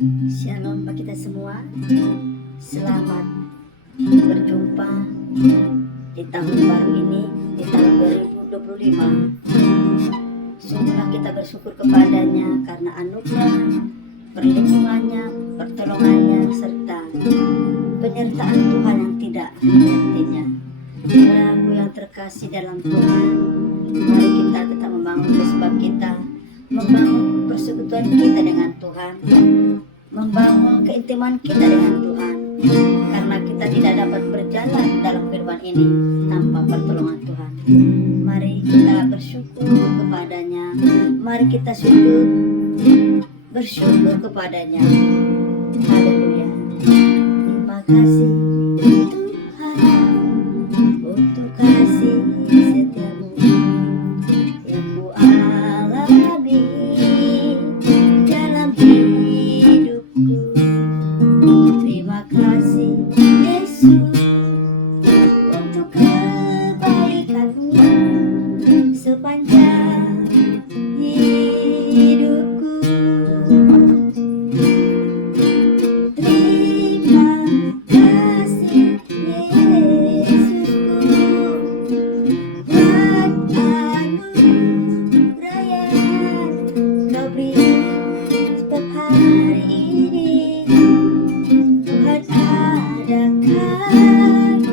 Shalom bagi kita semua. Selamat berjumpa di tahun baru ini, di tahun 2025. Sungguhlah kita bersyukur kepadanya karena anugerah, perlindungannya, pertolongannya, serta penyertaan Tuhan yang tidak henti-hentinya. Saudaraku yang terkasih dalam Tuhan, mari kita tetap membangun sebab kita membangun persekutuan kita dengan Tuhan, membangun keintiman kita dengan Tuhan, karena kita tidak dapat berjalan dalam kehidupan ini tanpa pertolongan Tuhan. Mari kita bersyukur kepadanya, mari kita sujud bersyukur kepadanya. Haleluya. Terima kasih Tuhan untuk kasih setiamu yang ku alami dalam hidupku. Terima kasih Yesus untuk kebaikanmu sepanjang hidupku. Terima kasih Yesusku buat anugerah yang kau beri setiap hari ini. Tuhan adakan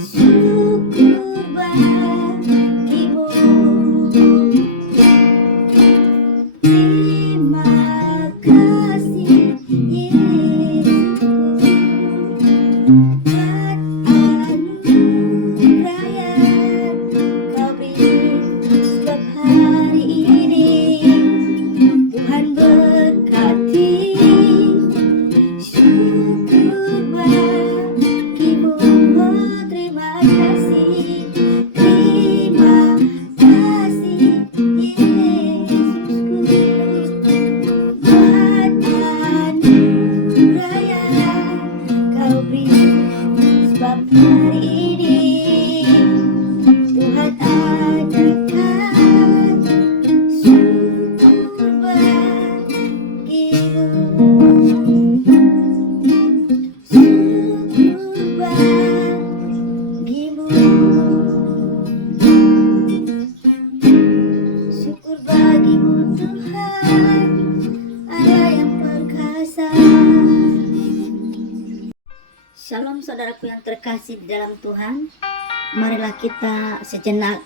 syukur bagimu. Terima kasih Yesusku buat anugerah yang kau beri setiap hari ini. Tuhan berkati syukur bagimu. Oh, terima kasih, terima kasih Yesusku buat anugerah yang kau beri sebab hari ini Tuhan adakan syukur bagimu. Syukur bagimu. Syukur bagimu Tuhan, Allah yang perkasa. Shalom saudaraku yang terkasih di dalam Tuhan. Marilah kita sejenak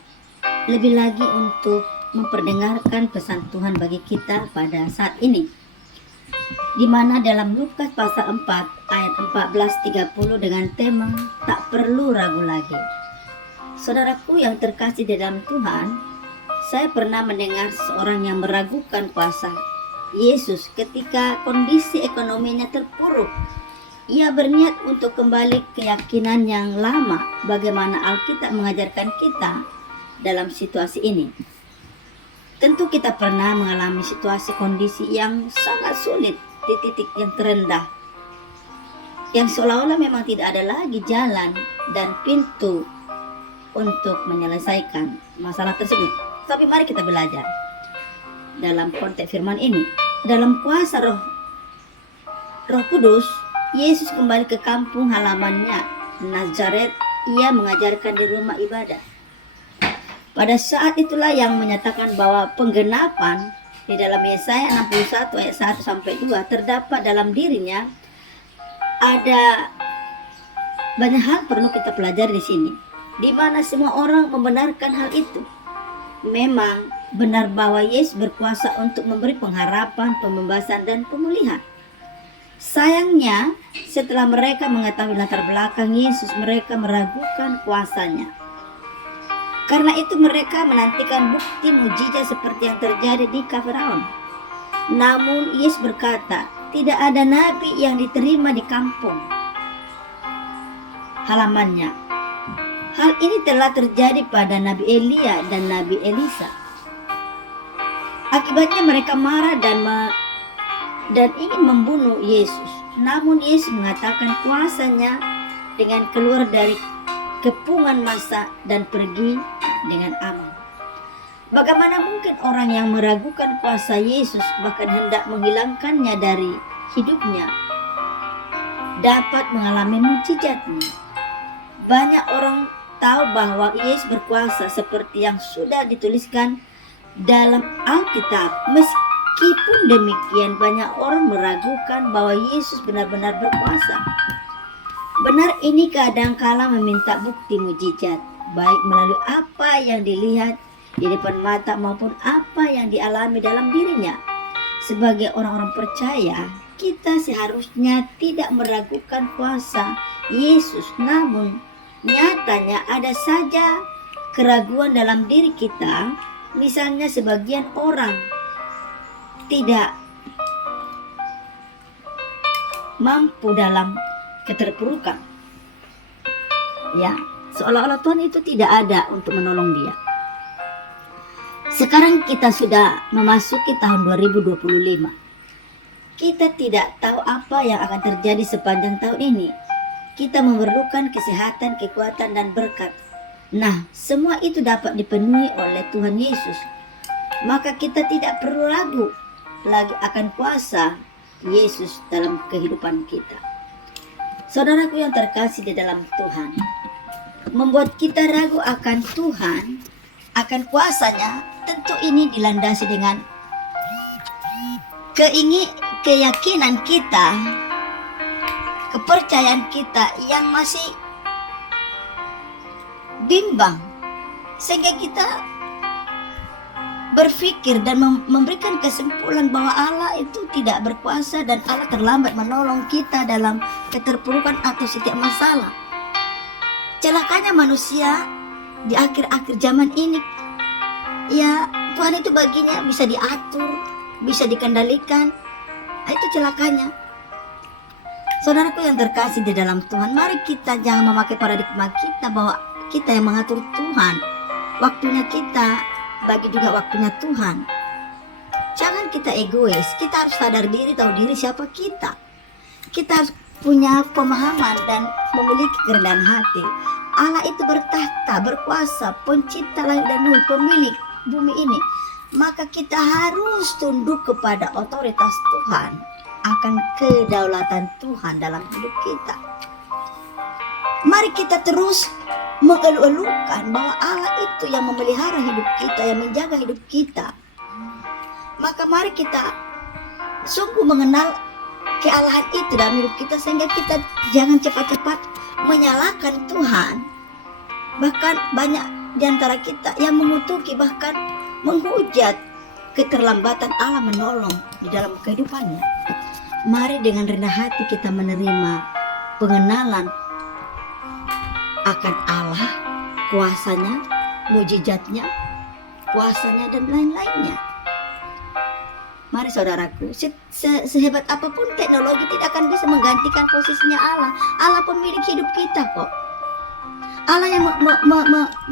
lebih lagi untuk memperdengarkan pesan Tuhan bagi kita pada saat ini, di mana dalam Lukas pasal 4 ayat 14-30 dengan tema tak perlu ragu lagi. Saudaraku yang terkasih di dalam Tuhan, saya pernah mendengar seorang yang meragukan kuasa Yesus ketika kondisi ekonominya terpuruk. Ia berniat untuk kembali keyakinan yang lama. Bagaimana Alkitab mengajarkan kita dalam situasi ini? Tentu kita pernah mengalami situasi kondisi yang sangat sulit di titik yang terendah, yang seolah-olah memang tidak ada lagi jalan dan pintu untuk menyelesaikan masalah tersebut. Tapi mari kita belajar dalam konteks firman ini. Dalam kuasa Roh Kudus, Yesus kembali ke kampung halamannya, Nazaret. Ia mengajarkan di rumah ibadah. Pada saat itulah yang menyatakan bahwa penggenapan di dalam Yesaya 61 ayat 1-2 terdapat dalam dirinya. Ada banyak hal perlu kita pelajari di sini, di mana semua orang membenarkan hal itu. Memang benar bahwa Yesus berkuasa untuk memberi pengharapan, pembebasan, dan pemulihan. Sayangnya, setelah mereka mengetahui latar belakang Yesus, mereka meragukan kuasanya. Karena itu mereka menantikan bukti mujizat seperti yang terjadi di Kapernaum. Namun Yesus berkata, tidak ada nabi yang diterima di kampung halamannya. Hal ini telah terjadi pada Nabi Elia dan Nabi Elisa. Akibatnya mereka marah dan ingin membunuh Yesus. Namun Yesus mengatakan kuasanya dengan keluar dari kepungan massa dan pergi dengan aman. Bagaimana mungkin orang yang meragukan kuasa Yesus bahkan hendak menghilangkannya dari hidupnya, dapat mengalami mujizatnya. Banyak orang tahu bahwa Yesus berkuasa seperti yang sudah dituliskan dalam Alkitab. Meskipun demikian, banyak orang meragukan bahwa Yesus benar-benar berkuasa. Benar ini kadang-kala meminta bukti mujizat, baik melalui apa yang dilihat di depan mata maupun apa yang dialami dalam dirinya. Sebagai orang-orang percaya, kita seharusnya tidak meragukan kuasa Yesus, namun nyatanya ada saja keraguan dalam diri kita. Misalnya sebagian orang tidak mampu dalam keterpurukan, ya, seolah-olah Tuhan itu tidak ada untuk menolong dia. Sekarang kita sudah memasuki tahun 2025. Kita tidak tahu apa yang akan terjadi sepanjang tahun ini. Kita memerlukan kesehatan, kekuatan, dan berkat. Nah, semua itu dapat dipenuhi oleh Tuhan Yesus. Maka kita tidak perlu ragu lagi akan kuasa Yesus dalam kehidupan kita. Saudaraku yang terkasih di dalam Tuhan, membuat kita ragu akan Tuhan, akan kuasanya, tentu ini dilandasi dengan keyakinan kita, kepercayaan kita yang masih bimbang, sehingga kita berpikir dan memberikan kesimpulan bahwa Allah itu tidak berkuasa dan Allah terlambat menolong kita dalam keterpurukan atau setiap masalah. Celakanya manusia di akhir-akhir zaman ini, ya, Tuhan itu baginya bisa diatur, bisa dikendalikan. Itu celakanya. Saudaraku yang terkasih di dalam Tuhan, mari kita jangan memakai paradigma kita bahwa kita yang mengatur Tuhan. Waktunya kita, bagi juga waktunya Tuhan. Jangan kita egois. Kita harus sadar diri, tahu diri siapa kita. Kita harus punya pemahaman dan memiliki kerendahan hati. Allah itu bertahta, berkuasa, pencipta langit dan bumi, pemilik bumi ini. Maka kita harus tunduk kepada otoritas Tuhan, akan kedaulatan Tuhan dalam hidup kita. Mari kita terus mengeluh-elukan bahwa Allah itu yang memelihara hidup kita, yang menjaga hidup kita. Maka mari kita sungguh mengenal kealahan itu dalam hidup kita, sehingga kita jangan cepat-cepat menyalahkan Tuhan. Bahkan banyak di antara kita yang mengutuki, bahkan menghujat keterlambatan Allah menolong di dalam kehidupannya. Mari dengan rendah hati kita menerima pengenalan akan Allah, kuasanya, mujizatnya, kuasanya, dan lain-lainnya. Mari saudaraku, sehebat apapun teknologi tidak akan bisa menggantikan posisinya Allah. Allah pemilik hidup kita kok. Allah yang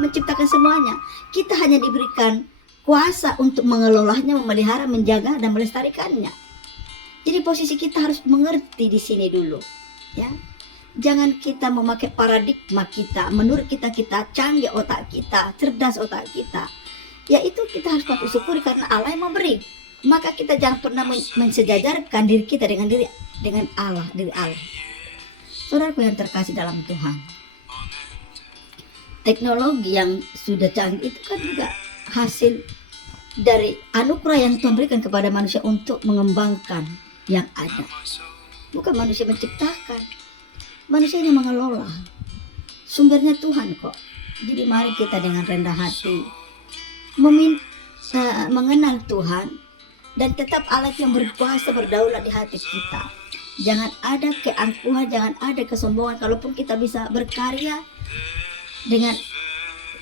menciptakan semuanya. Kita hanya diberikan kuasa untuk mengelolanya, memelihara, menjaga, dan melestarikannya. Jadi posisi kita harus mengerti di sini dulu, ya. Jangan kita memakai paradigma kita, menurut kita canggih otak kita, cerdas otak kita. Ya itu kita harus patut syukuri karena Allah yang memberi. Maka kita jangan pernah mensejajarkan diri kita dengan Allah, diri Allah. Saudaraku yang terkasih dalam Tuhan, teknologi yang sudah canggih itu kan juga hasil dari anugerah yang Tuhan berikan kepada manusia untuk mengembangkan yang ada. Bukan manusia menciptakan, manusia yang mengelola. Sumbernya Tuhan kok. Jadi mari kita dengan rendah hati mengenal Tuhan, dan tetap Allah yang berkuasa berdaulat di hati kita. Jangan ada keangkuhan, jangan ada kesombongan. Kalaupun kita bisa berkarya dengan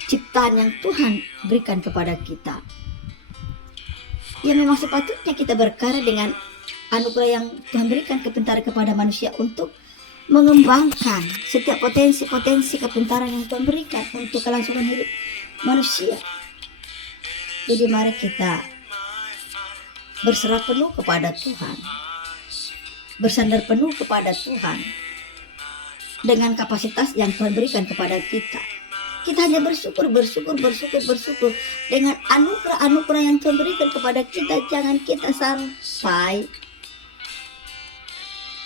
ciptaan yang Tuhan berikan kepada kita, ya memang sepatutnya kita berkarya dengan anugerah yang Tuhan berikan kepintaran kepada manusia untuk mengembangkan setiap potensi-potensi kepintaran yang Tuhan berikan untuk kelangsungan hidup manusia. Jadi mari kita berserah penuh kepada Tuhan, bersandar penuh kepada Tuhan dengan kapasitas yang Tuhan berikan kepada kita. Kita hanya bersyukur dengan anugerah-anugerah yang Tuhan berikan kepada kita. Jangan kita sampai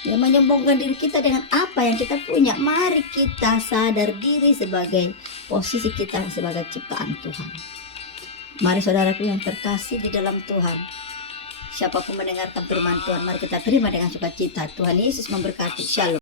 Ya, menyombongkan diri kita dengan apa yang kita punya. Mari kita sadar diri sebagai posisi kita sebagai ciptaan Tuhan. Mari saudaraku yang terkasih di dalam Tuhan, siapapun mendengarkan firman Tuhan, mari kita terima dengan sukacita. Tuhan Yesus memberkati. Shalom.